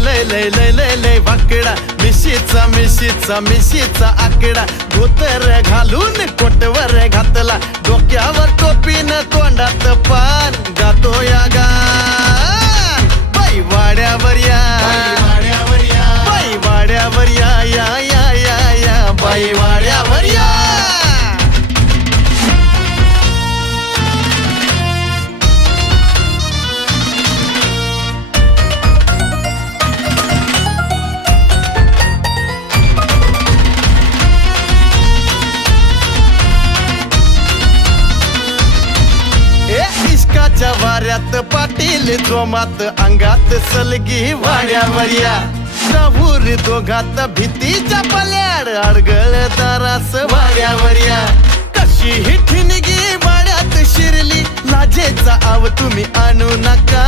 लय लय लय लय लय लय वाकडा मिशीचा मिशीचा मिशीचा आकडा धोतर घालून कोटवर घातला डोक्यावर टोपीन तोंडात पान गातो या गान बाई वाड्यावर या बाई वाड्यावर या या या या या बाई वाड्यावर या इश्काच्या वाऱ्यात पाटील जोमात अंगात सलगी वाड्यावर या शाहूर दोघात भीतीच्या पल्याड अडगळ तारास वाड्यावर या कशी ही ठिणगी वाड्यात शिरली लाजेचा आव तुम्ही आणू नका